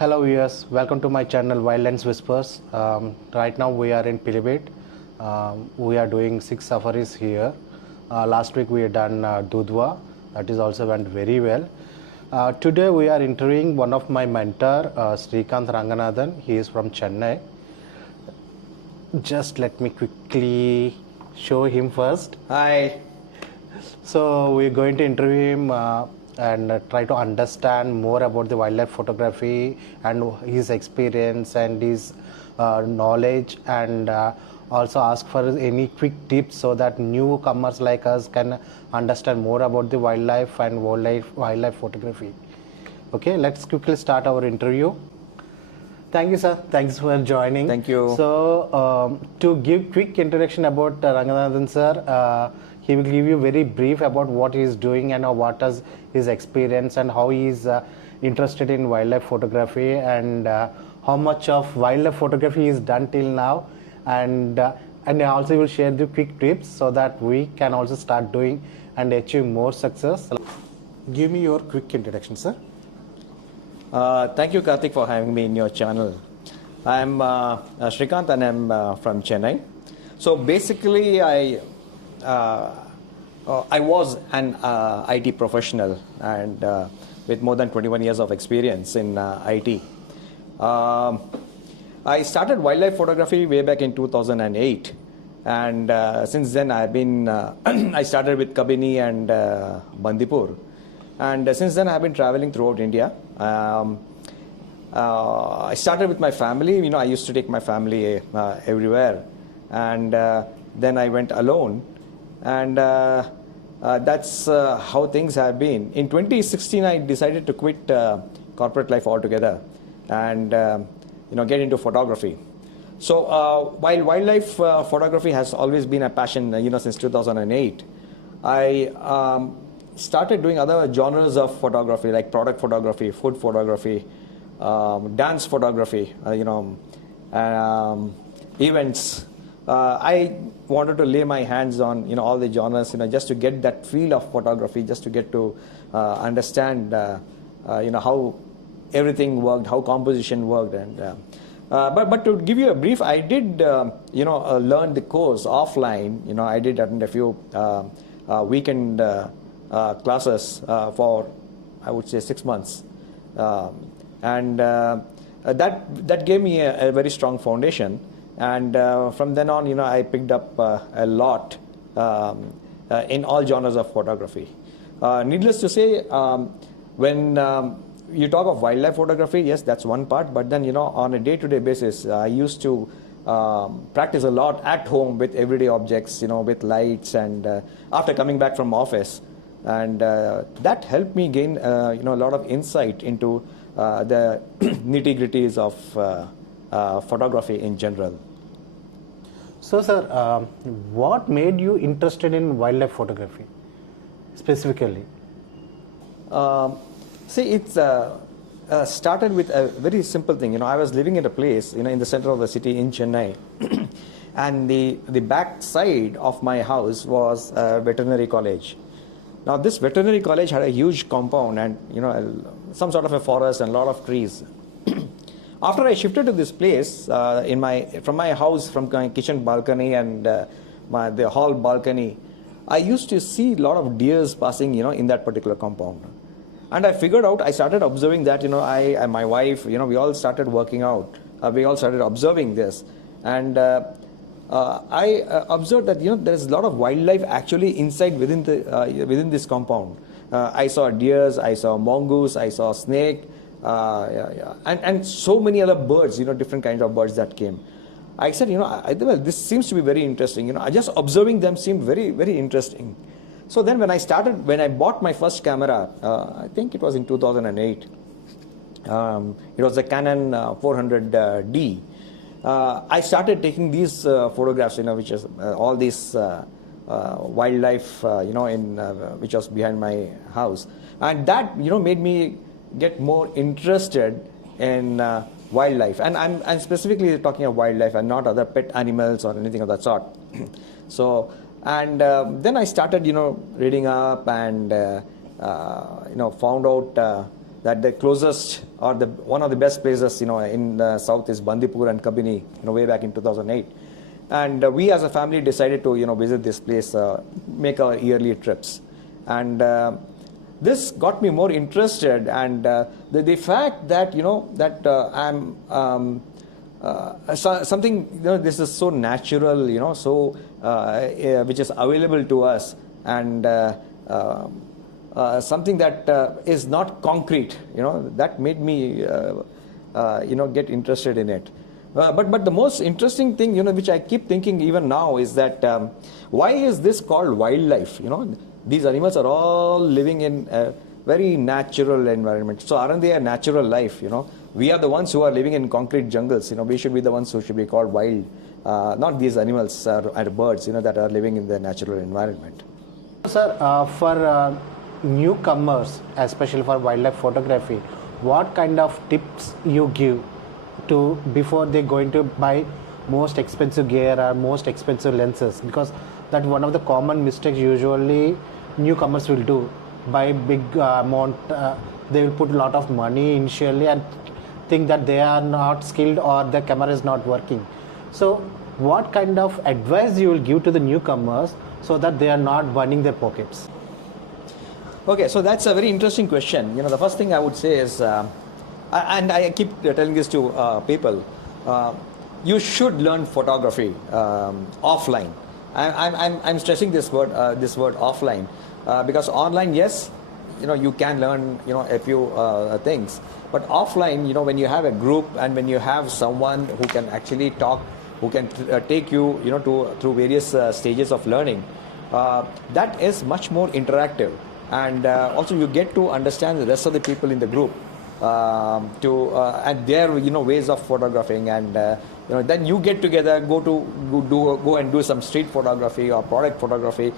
Hello viewers, welcome to my channel Wildlands Whispers. Right now we are in Pilibhit. We are doing 6 safaris here. Last week we had done Dudhwa, that is also went very well. Today we are interviewing one of my mentor, Srikanth Ranganathan. He is from Chennai. Just let me quickly show him first. Hi. So we're going to interview him and try to understand more about the wildlife photography and his experience and his knowledge, and also ask for any quick tips so that newcomers like us can understand more about the wildlife and wildlife photography. Okay, let's quickly start our interview. Thank you, sir. Thanks for joining. Thank you. So, to give quick introduction about Ranganathan sir, he will give you very brief about what he is doing and what is his experience and how he is interested in wildlife photography and how much of wildlife photography is done till now, and also he will share the quick tips so that we can also start doing and achieve more success. Give me your quick introduction, sir. Thank you, Karthik, for having me in your channel. I'm Srikanth and I'm from Chennai. So basically, I was an IT professional and with more than 21 years of experience in IT. I started wildlife photography way back in 2008, and since then I've been I started with Kabini and Bandipur, and since then I've been traveling throughout India. I started with my family. I used to take my family everywhere, and then I went alone, and that's how things have been. In 2016, I decided to quit corporate life altogether and get into photography. So while wildlife photography has always been a passion, since 2008, I started doing other genres of photography like product photography, food photography, dance photography, events. I wanted to lay my hands on all the genres, just to get that feel of photography, just to get to understand how everything worked, how composition worked, and but to give you a brief, I did learn the course offline. I did attend a few weekend classes for, I would say, 6 months, and that gave me a very strong foundation. And from then on, I picked up a lot in all genres of photography. Needless to say, when you talk of wildlife photography, yes, that's one part. But then, on a day-to-day basis, I used to practice a lot at home with everyday objects, with lights, and after coming back from office. And that helped me gain, a lot of insight into the nitty-gritties of photography in general. So, sir, what made you interested in wildlife photography specifically? See, it's started with a very simple thing. I was living in a place, in the center of the city in Chennai, and the back side of my house was a veterinary college. Now, this veterinary college had a huge compound and some sort of a forest and a lot of trees. After I shifted to this place, from my house, from my kitchen balcony and the hall balcony, I used to see a lot of deers passing, in that particular compound. And I figured out, I started observing that, I and my wife, we all started working out. We all started observing this. And I observed that, there's a lot of wildlife actually inside within this compound. I saw deers, I saw mongoose, I saw snake, and so many other birds, different kinds of birds that came. I said, well, this seems to be very interesting. Just observing them seemed very, very interesting. So then when I bought my first camera, I think it was in 2008. It was the Canon 400D. I started taking these photographs, which is all these wildlife, which was behind my house. And that, made me get more interested in wildlife, and I'm specifically talking of wildlife and not other pet animals or anything of that sort. So, and then I started reading up and found out that the closest or the one of the best places, in the south is Bandipur and Kabini, way back in 2008. And we as a family decided to, visit this place, make our yearly trips. And this got me more interested, and the fact that, I'm something, this is so natural, so which is available to us, and something that is not concrete, that made me, get interested in it. But the most interesting thing, which I keep thinking even now is that why is this called wildlife? These animals are all living in a very natural environment. So aren't they a natural life? We are the ones who are living in concrete jungles. We should be the ones who should be called wild, not these animals or birds, that are living in the natural environment. Sir, for newcomers, especially for wildlife photography, what kind of tips you give to before they going to buy most expensive gear or most expensive lenses? Because that's one of the common mistakes usually newcomers will do. Buy big amount, they will put a lot of money initially and think that they are not skilled or the camera is not working. So what kind of advice you will give to the newcomers so that they are not burning their pockets? Okay, so that's a very interesting question. The first thing I would say is, and I keep telling this to people, you should learn photography offline. I'm stressing this word offline, because online, yes, you can learn a few things, but offline, when you have a group and when you have someone who can actually talk, who can take you through various stages of learning, that is much more interactive, and also you get to understand the rest of the people in the group, and their ways of photographing, and then you get together, go and do some street photography or product photography,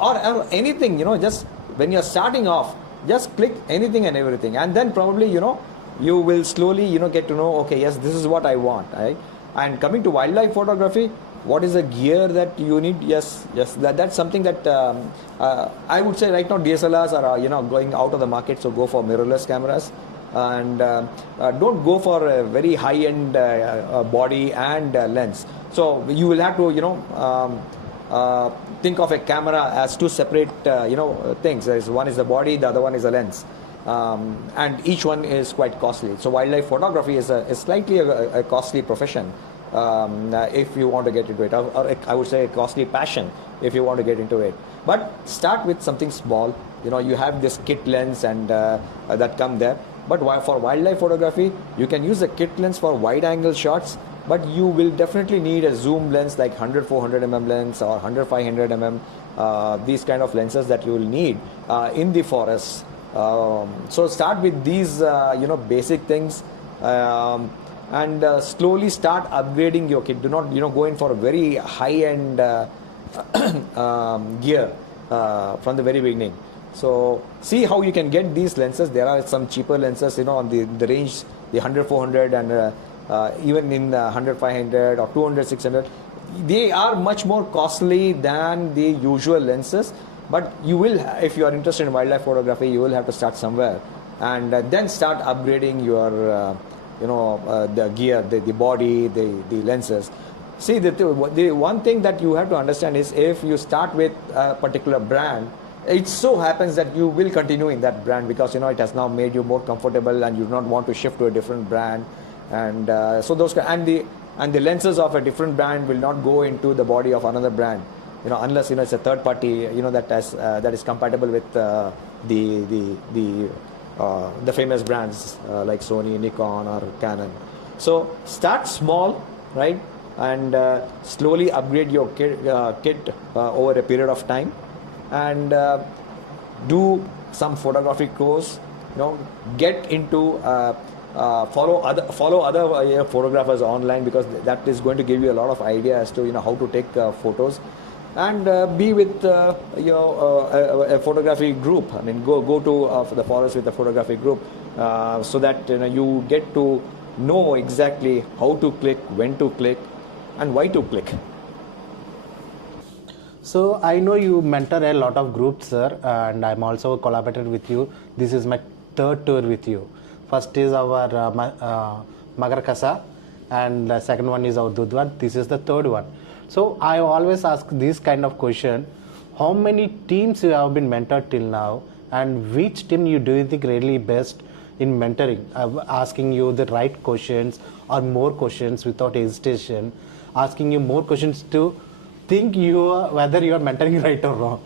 or anything, just when you're starting off, just click anything and everything, and then probably you will slowly get to know, okay, yes, this is what I want, right? And coming to wildlife photography, what is the gear that you need? Yes, that's something that I would say right now DSLRs are going out of the market, so go for mirrorless cameras, and don't go for a very high-end body and lens. So you will have to think of a camera as two separate things. One is the body, the other one is the lens, and each one is quite costly. So wildlife photography is slightly a costly profession if you want to get into it, or I would say a costly passion if you want to get into it. But start with something small. You have this kit lens and that come there. But for wildlife photography, you can use a kit lens for wide angle shots, but you will definitely need a zoom lens like 100-400 mm lens or 100-500 mm, these kind of lenses that you will need in the forest. So start with these basic things, and slowly start upgrading your kit. Do not go in for a very high-end gear from the very beginning. So see how you can get these lenses. There are some cheaper lenses, on the range, the 100-400 and even in the 100-500 or 200-600. They are much more costly than the usual lenses. But you will, if you are interested in wildlife photography, you will have to start somewhere, and then start upgrading your, the gear, the body, the lenses. See, the one thing that you have to understand is, if you start with a particular brand, it so happens that you will continue in that brand because it has now made you more comfortable, and you do not want to shift to a different brand, and so those and the lenses of a different brand will not go into the body of another brand, unless it's a third party that is compatible with the famous brands like Sony, Nikon, or Canon. So start small, right, and slowly upgrade your kit over a period of time, and do some photography course. Get into follow other photographers online, because that is going to give you a lot of idea as to how to take photos, and be with a photography group. I mean, go to the forest with a photography group, so that you get to know exactly how to click, when to click, and why to click. So I know you mentor a lot of groups, sir, and I'm also collaborated with you. This is my third tour with you. First is our Magarakasa, and the second one is our Dudwan. This is the third one. So I always ask this kind of question: how many teams you have been mentored till now, and which team you do you think really best in mentoring? Asking you the right questions or more questions without hesitation, asking you more questions to think whether you are mentoring right or wrong.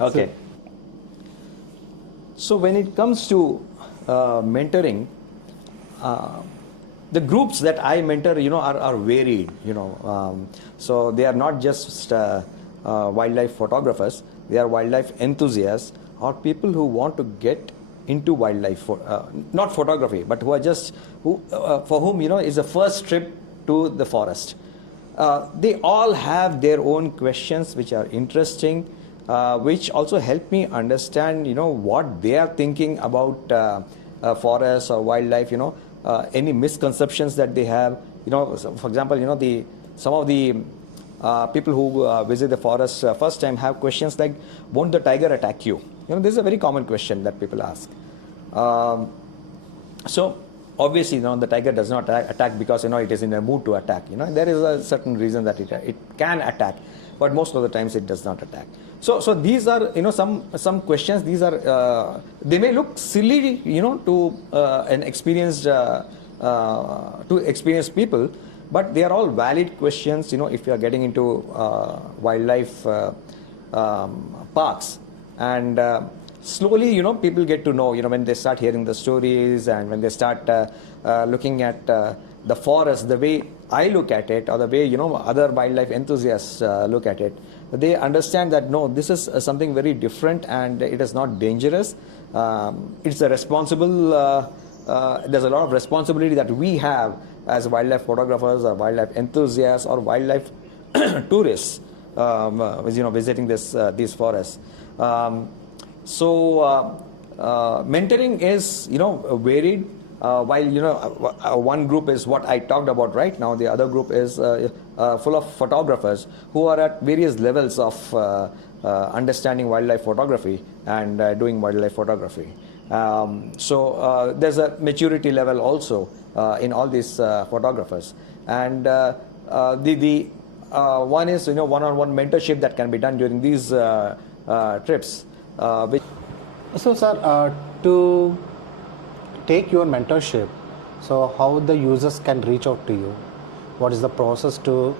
Okay. So when it comes to mentoring, the groups that I mentor, are varied. So they are not just wildlife photographers; they are wildlife enthusiasts or people who want to get into wildlife, not photography, but who are just for whom is the first trip to the forest. They all have their own questions which are interesting, which also help me understand what they are thinking about forests or wildlife, any misconceptions that they have. So for example, some of the people who visit the forest first time have questions like, won't the tiger attack you? This is a very common question that people ask. So obviously, the tiger does not attack because it is in a mood to attack. There is a certain reason that it can attack, but most of the times it does not attack. So these are some questions. These are they may look silly to an experienced to experienced people, but they are all valid questions. If you are getting into wildlife parks, and slowly people get to know when they start hearing the stories, and when they start looking at the forest the way I look at it, or the way other wildlife enthusiasts look at it. They understand that no, this is something very different, and it is not dangerous. It's a responsible. There's a lot of responsibility that we have as wildlife photographers, or wildlife enthusiasts, or wildlife tourists, visiting these forests. So mentoring is varied. While one group is what I talked about right now, the other group is full of photographers who are at various levels of understanding wildlife photography and doing wildlife photography. So there's a maturity level also in all these photographers, and the one is one-on-one mentorship that can be done during these trips. So, sir, to take your mentorship, so how the users can reach out to you? What is the process to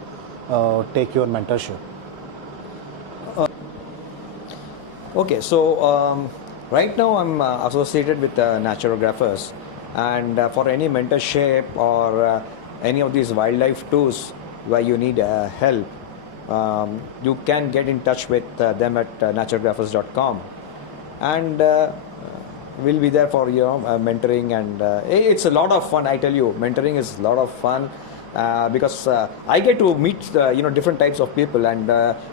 take your mentorship? Okay, so right now I'm associated with naturographers, and for any mentorship or any of these wildlife tours where you need help, you can get in touch with them at naturographers.com, and we'll be there for mentoring, and it's a lot of fun. I tell you, mentoring is a lot of fun because I get to meet different types of people, and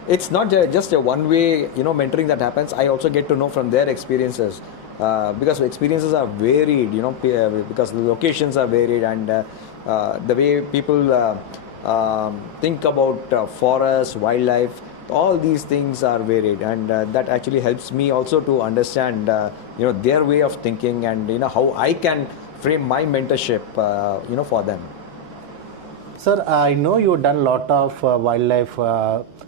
it's not just a one-way mentoring that happens. I also get to know from their experiences because the experiences are varied, because the locations are varied, and the way people think about forests, wildlife, all these things are varied, and that actually helps me also to understand their way of thinking, and how I can frame my mentorship for them. Sir, I know you've done a lot of wildlife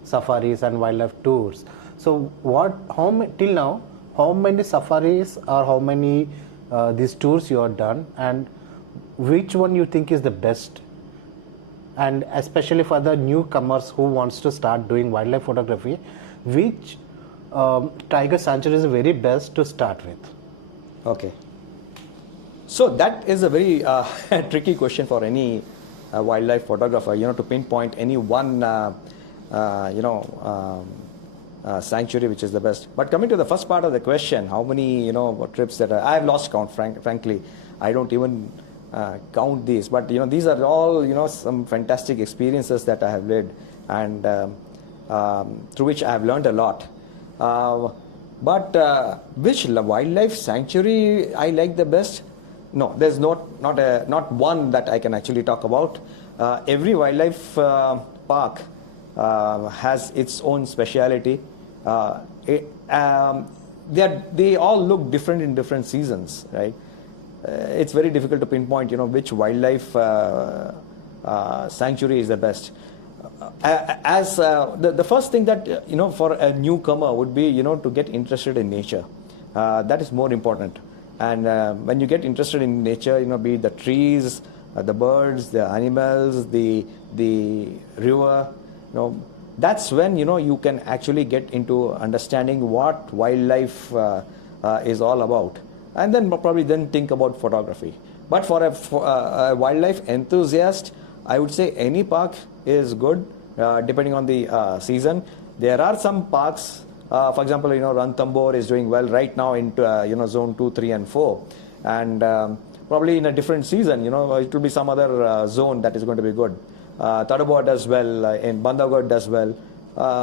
safaris and wildlife tours. So, till now, how many safaris or how many these tours you have done, and which one you think is the best? And especially for the newcomers who wants to start doing wildlife photography, which tiger sanctuary is the very best to start with? Okay. So that is a very tricky question for any wildlife photographer, to pinpoint any one, sanctuary which is the best. But coming to the first part of the question, how many, trips that I've lost count, frankly, I don't even count these. But, these are all, some fantastic experiences that I have led, and through which I have learned a lot. But which wildlife sanctuary I like the best? No, there's not one that I can actually talk about. Every wildlife park has its own speciality. they all look different in different seasons, right? It's very difficult to pinpoint, which wildlife sanctuary is the best. The first thing that for a newcomer would be to get interested in nature. That is more important. And when you get interested in nature, be it the trees, the birds, the animals, the river, that's when you can actually get into understanding what wildlife is all about, and then probably then think about photography. But for a wildlife enthusiast, I would say any park is good, depending on the season. There are some parks, for example, Ranthambore is doing well right now into zone 2, 3, and 4, and probably in a different season, it will be some other zone that is going to be good. Tadabua does well, in Bandhavgarh does well.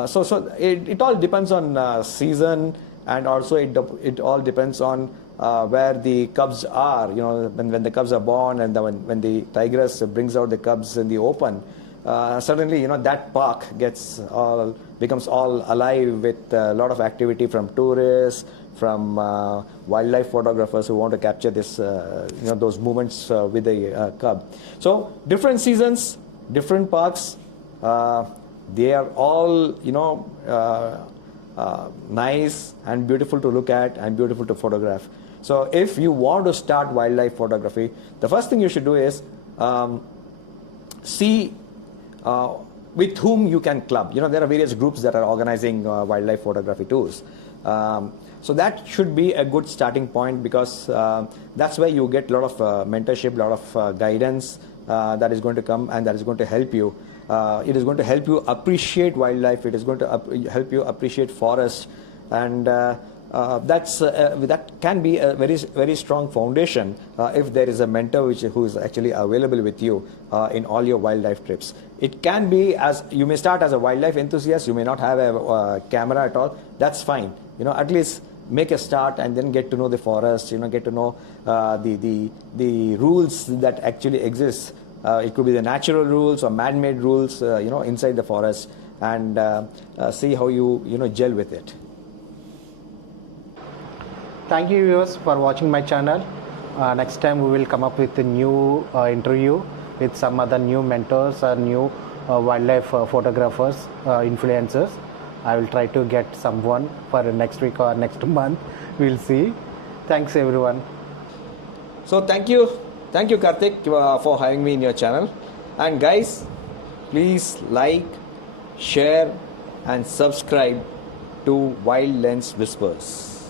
So it all depends on season, and also it all depends on where the cubs are. When the cubs are born, and when the tigress brings out the cubs in the open, suddenly that park becomes all alive with a lot of activity from tourists, from wildlife photographers who want to capture this those moments with the cub. So different seasons, different parks, they are all nice and beautiful to look at and beautiful to photograph. So if you want to start wildlife photography, the first thing you should do is see with whom you can club. There are various groups that are organizing wildlife photography tours. So that should be a good starting point, because that's where you get a lot of mentorship, a lot of guidance that is going to come, and that is going to help you. It is going to help you appreciate wildlife. It is going to help you appreciate forest, and that can be a very, very strong foundation if there is a mentor who is actually available with you in all your wildlife trips. It can be, as you may start as a wildlife enthusiast, you may not have a camera at all. That's fine. At least make a start, and then get to know the forest. Get to know the rules that actually exist. It could be the natural rules or man-made rules, inside the forest, and see how you gel with it. Thank you, viewers, for watching my channel. Next time we will come up with a new interview with some other new mentors or new wildlife photographers, influencers. I will try to get someone for next week or next month. We'll see. Thanks, everyone. So thank you, Karthik, for having me in your channel. And guys, please like, share, and subscribe to Wild Lens Whispers.